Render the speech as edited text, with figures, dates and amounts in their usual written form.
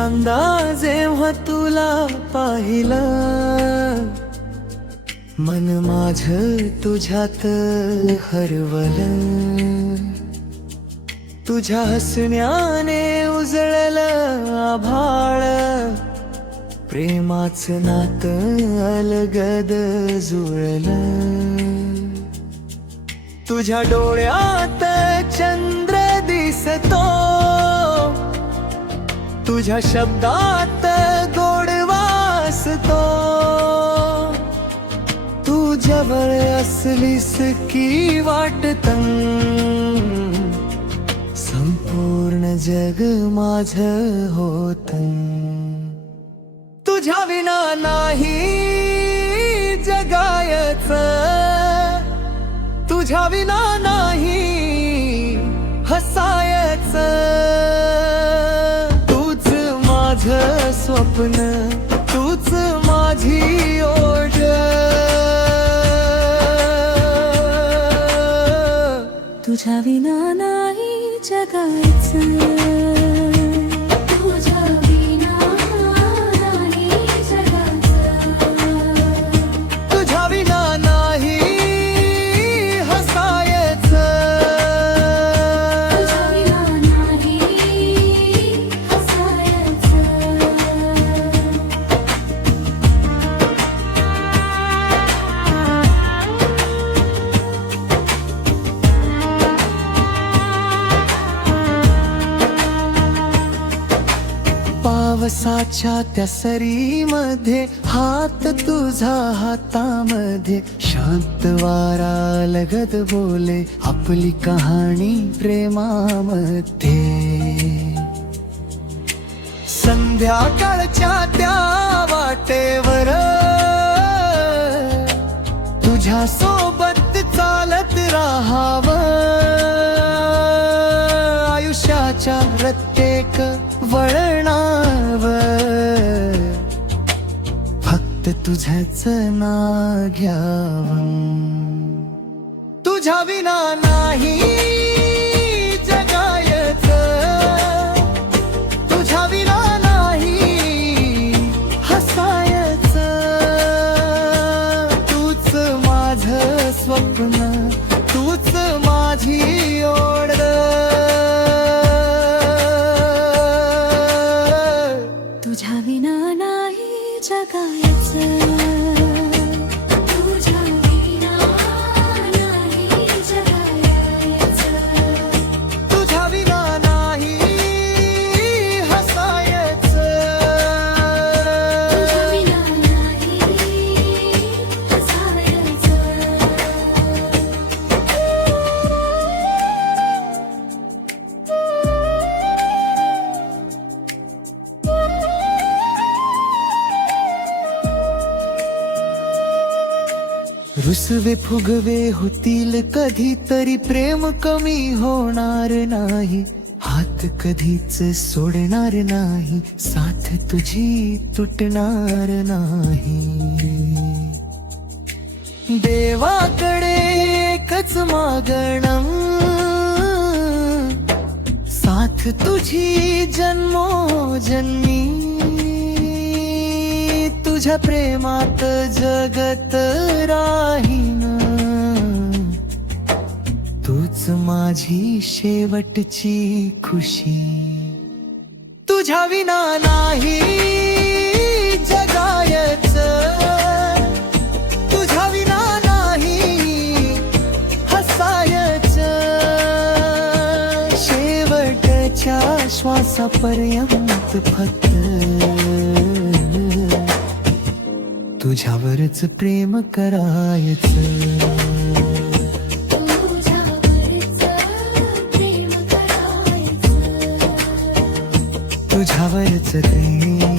पहिल्यांदा जेव्हा तुला पाहिलं, मन माझं तुझ्यात हरवलं. तुझ्या हसण्याने उजळलं आभाळ, प्रेमाचं नातं अलगद जुळलं. तुझ्या डोळ्यात चंद्र दिसतो, तुझ्या शब्दात गोडवा असतो. तू जवळ असलीस की वाटतं संपूर्ण जग माझं होतं. तुझ्या विना नाही जगायचं, तुझ्या विना नाही हसायचं. तूच माझं स्वप्न, तूच माझी ओढ. तुझ्या विना नाही जगायचं, तुझ्या विना नाही जगायचं. तुझ्या विना नाही हसायचं, तुझ्या विना नाही हसायचं. पावसाच्या त्या सरीमध्ये हात तुझा हातामध्ये, शांत वारा लगद बोले आपली कहाणी प्रेमामध्ये. संध्याकाळच्या त्या वाटेवर तुझ्या सोबत चालत राहावं. आयुष्याच्या प्रत्येक वळणावर फक्त तुझ्याच नाव घ्यावं. तुझ्या विना नाही जगायचं, तुझ्या विना नाही हसायचं. तूच माझं स्वप्न, तूच माझी ओढ. तुझ्या विना नाही जगायचं, तुझ्या विना नाही जगायचं. तुझ्या विना नाही हसायचं, तुझ्या विना नाही हसायचं. रुसवे फुगवे होतील कधी तरी, प्रेम कमी होणार नाही. हात कधीच सोडणार नाही, साथ तुझी तुटणार नाही. देवाकडे एकच मागणं, साथ तुझी जन्मोजन्मी. तुझ्या प्रेमात जगत राहीन, तूच माझी शेवटची खुशी. तुझ्या विना नाही जगायचं, तुझ्या विना नाही हसायचं. शेवटच्या श्वासापर्यंत फक्त तुझ्यावरच प्रेम करायचं. तुझ्यावरच प्रेम करायचं, तुझ्यावरच प्रेम